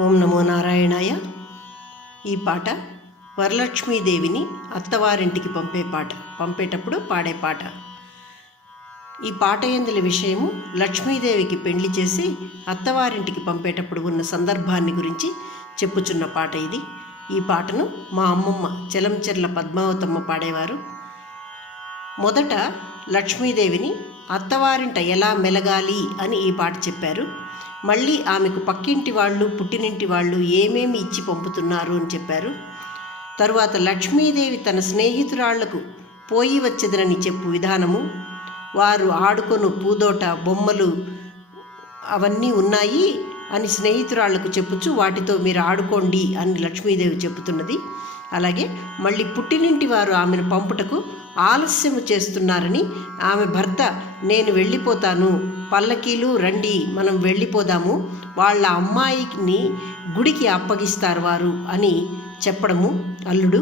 ఓం నమో నారాయణాయ. ఈ పాట వరలక్ష్మీదేవిని అత్తవారింటికి పంపేటప్పుడు పాడే పాట. ఈ పాట యందుల విషయము లక్ష్మీదేవికి పెండ్లి చేసి అత్తవారింటికి పంపేటప్పుడు ఉన్న సందర్భాన్ని గురించి చెప్పుచున్న పాట ఇది. ఈ పాటను మా అమ్మమ్మ చెలంచెర్ల పద్మావతమ్మ పాడేవారు. మొదట లక్ష్మీదేవిని అత్తవారింట ఎలా మెలగాలి అని ఈ పాట చెప్పారు. మళ్ళీ ఆమెకు పక్కింటి వాళ్ళు పుట్టినింటి వాళ్ళు ఏమేమి ఇచ్చి పంపుతున్నారు అని చెప్పారు. తరువాత లక్ష్మీదేవి తన స్నేహితురాళ్లకు పోయి వచ్చేదనని చెప్పు విధానము, వారు ఆడుకొను పూదోట బొమ్మలు అవన్నీ ఉన్నాయి అని స్నేహితురాళ్లకు చెప్పుచు వాటితో మీరు ఆడుకోండి అని లక్ష్మీదేవి చెబుతున్నది. అలాగే మళ్ళీ పుట్టినింటి వారు ఆమెను పంపుటకు ఆలస్యము చేస్తున్నారని ఆమె భర్త నేను వెళ్ళిపోతాను, పల్లకీలు రండి మనం వెళ్ళిపోదాము, వాళ్ళ అమ్మాయిని గుడికి అప్పగిస్తారు వారు అని చెప్పడము అల్లుడు.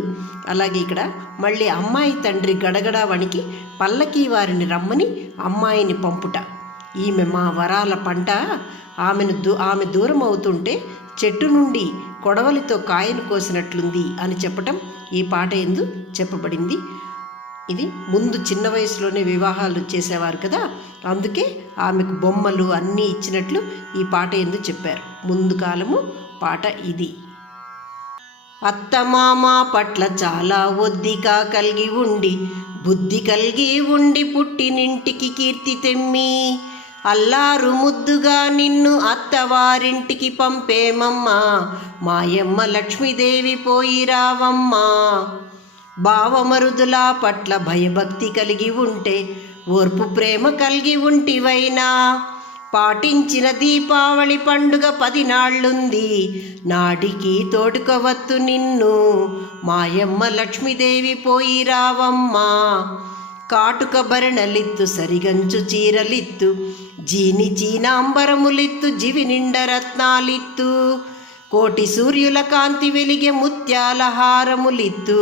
అలాగే ఇక్కడ మళ్ళీ అమ్మాయి తండ్రి గడగడా వణికి పల్లకీ వారిని రమ్మని అమ్మాయిని పంపుట. ఈమె మా వరాల పంట, ఆమె దూరం అవుతుంటే చెట్టు నుండి కొడవలితో కాయను కోసినట్లుంది అని చెప్పటం ఈ పాట యందు చెప్పబడింది. ఇది ముందు చిన్న వయసులోనే వివాహాలు చేసేవారు కదా, అందుకే ఆమెకు బొమ్మలు అన్నీ ఇచ్చినట్లు ఈ పాట యందు చెప్పారు. ముందు కాలము పాట ఇది. అత్తమామ పట్ల చాలా ఒద్దిక కలిగి ఉండి బుద్ధి కలిగి ఉండి పుట్టినింటికి కీర్తి తెమ్మి అల్లారు ముద్దుగా నిన్ను అత్తవారింటికి పంపేమమ్మా, మాయమ్మ లక్ష్మీదేవి పోయి రావమ్మా. భావమరుదుల పట్ల భయభక్తి కలిగి ఉంటే ఓర్పు ప్రేమ కలిగి ఉంటివైనా పాటించిన దీపావళి పండుగ 10 నాళ్ళుంది, నాటికి తోడుకోవత్తు నిన్ను మాయమ్మ లక్ష్మీదేవి పోయి రావమ్మా. కాటుక భరణలిత్తు సరిగంచు చీరలిత్తు జీని చీనాంబరములిత్తు జివి నిండ రత్నాలిత్తు కోటి సూర్యుల కాంతి వెలిగే ముత్యాల హారములిత్తు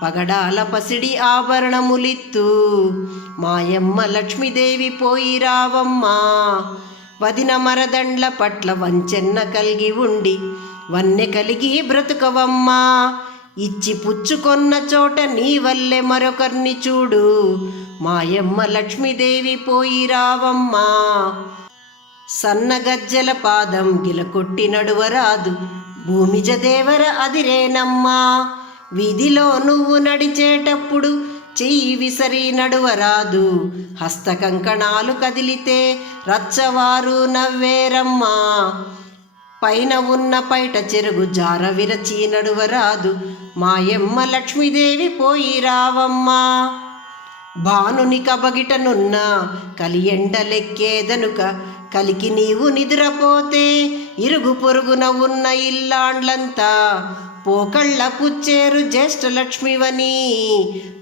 పగడాల పసిడి ఆభరణములిత్తు మాయమ్మ లక్ష్మీదేవి పోయి రావమ్మా. వదిన మరదండ్ల పట్ల వంచెన్న కలిగి ఉండి వన్నె కలిగి బ్రతుకవమ్మా, ఇచ్చి పుచ్చుకొన్న చోట నీ వల్లే మరొకర్ని చూడు మాయమ్మ లక్ష్మీదేవి పోయి రావమ్మా. సన్నగజ్జల పాదం గిలకొట్టి నడువరాదు భూమిజ దేవర అదిరేనమ్మా, వీధిలో నువ్వు నడిచేటప్పుడు చెయ్యి విసరి నడువరాదు, హస్త కంకణాలు కదిలితే రచ్చవారు నవ్వేరమ్మా. పైన ఉన్న పైట చెరుగు జార విరచి నడువరాదు మాయమ్మ లక్ష్మీదేవి పోయి రావమ్మా. భానుని కబగిటనున్న కలియండలెక్కేదనుక కలికి నీవు నిద్రపోతే ఇరుగు పొరుగున ఉన్న ఇల్లాండ్లంతా పోకళ్ళ పుచ్చేరు జ్యేష్ఠ లక్ష్మివని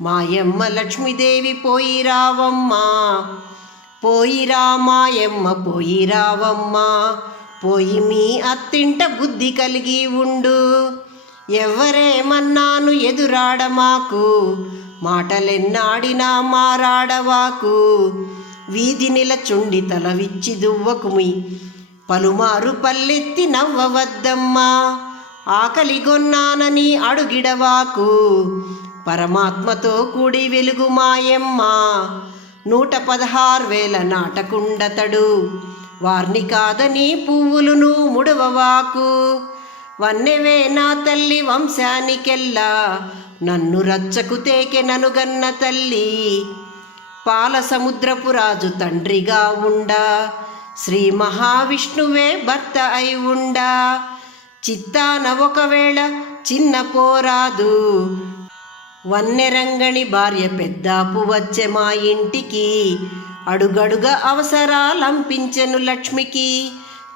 మాయమ్మ లక్ష్మీదేవి పోయి రావమ్మా. పోయి రా మాయమ్మ పోయి రావమ్మా, పోయి మీ అత్తింట బుద్ధి కలిగి ఉండు, ఎవరేమన్నాను ఎదురాడమాకు, మాటలెన్నాడినా మారాడవాకు, వీధి నిలచుండి తల విచ్చి దువ్వకుమి, పలుమారు పల్లెత్తి నవ్వవద్దమ్మా, ఆకలిగొన్నానని అడుగిడవాకు, పరమాత్మతో కూడి వెలుగు మాయమ్మ, 116,000 నాటకుండతడు, వార్ని కాదని పువ్వులును ముడవవాకు, వన్నెవే నా తల్లి వంశానికెల్లా, నన్ను రచ్చకు తేకెనను గన్న తల్లి, పాల సముద్రపు రాజు తండ్రిగా ఉండా, శ్రీ మహావిష్ణువే భర్త అయి ఉండా, చిత్తాన ఒకవేళ చిన్న పోరాదు, వన్నెరంగణి భార్య పెద్దాపు వచ్చే మా ఇంటికి, అడుగడుగ అవసరాలంపించెను లక్ష్మికి,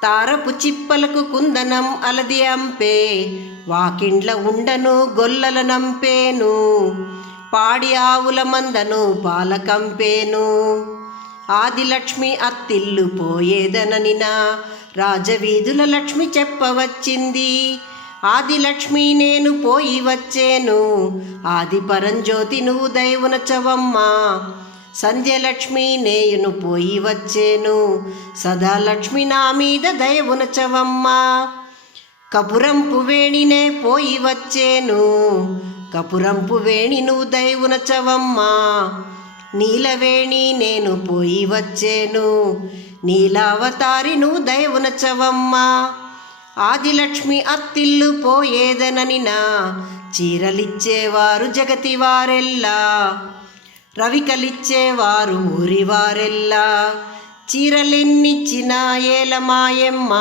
తారపు చిప్పలకు కుందనం అలది అంపే, వాకిండ్ల ఉండను గొల్లల నంపేను, పాడి ఆవుల మందను పాలకంపేను, ఆదిలక్ష్మి అత్తిల్లు పోయేదననినా రాజవీధుల లక్ష్మి చెప్పవచ్చింది, ఆదిలక్ష్మి నేను పోయి వచ్చేను, ఆది పరంజ్యోతి నువ్వు దైవునచవమ్మా, సంధ్యలక్ష్మి నేయును పోయి వచ్చేను, సదాలక్ష్మి నా మీద దయవునచవమ్మా. కపురంపు వేణినే పోయి వచ్చేను, కపురంపు వేణి నువ్వు దైవునచవమ్మా. నీలవేణి నేను పోయి వచ్చేను, నీలావతారి నువ్వు దైవునచవమ్మా. ఆదిలక్ష్మి అత్తిల్లు పోయేదననినా, చీరలిచ్చేవారు జగతి వారెల్లా, రవికలిచ్చేవారు ఊరివారెల్లా. చీరలెన్నిచ్చినా ఏలమాయమ్మ,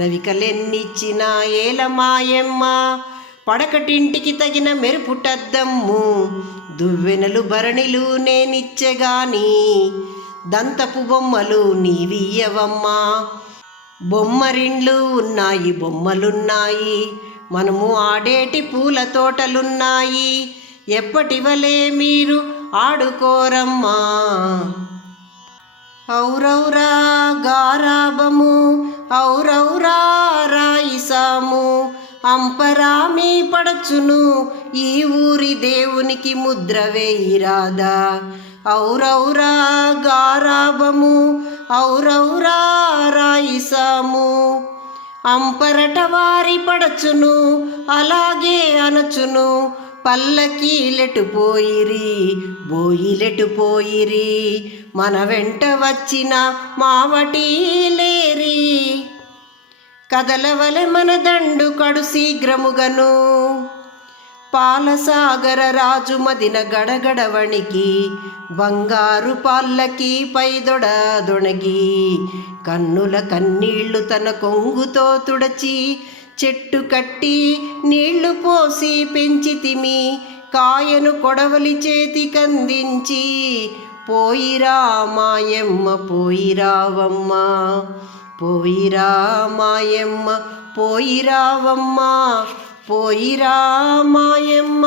రవికలెన్నిచ్చినా ఏలమాయమ్మ. పడకటింటికి తగిన మెరుపుటద్దమ్ము, దువ్వెనలు భరణిలు నేనిచ్చెగాని, దంతపు బొమ్మలు నీవియ్యవమ్మా. బొమ్మరిండ్లు ఉన్నాయి బొమ్మలున్నాయి, మనము ఆడేటి పూల తోటలున్నాయి, ఎప్పటివలే మీరు ఆడుకోరమ్మా. ఔరౌరా గారాబము ఔరౌరా రాయిసాము, అంపరామి పడచును ఈ ఊరి దేవునికి ముద్ర వేయిరాదా. ఔరౌరా గారాబము ఔరౌరా రాయిసాము, అంపరట వారి పడచును అలాగే అనచును. పల్లకీలెటు పోయిరి బోయిలెటు పోయిరి, మన వెంట వచ్చిన మావటీలేరి. కదలవలె మన దండు కడు శీఘ్రముగను, పాలసాగర రాజు మదిన గడగడవణికి, బంగారు పాల్లకి పైదొడ దొణగి. కన్నుల కన్నీళ్లు తన కొంగుతో తుడచి, చెట్టు కట్టి నీళ్లు పోసి పెంచితిమి, కాయను కొడవలి చేతికందించి. పోయిరా మాయమ్మ పోయిరావమ్మ, పోయిరా మాయమ్మ పోయిరావమ్మ, పోయిరా మాయమ్మ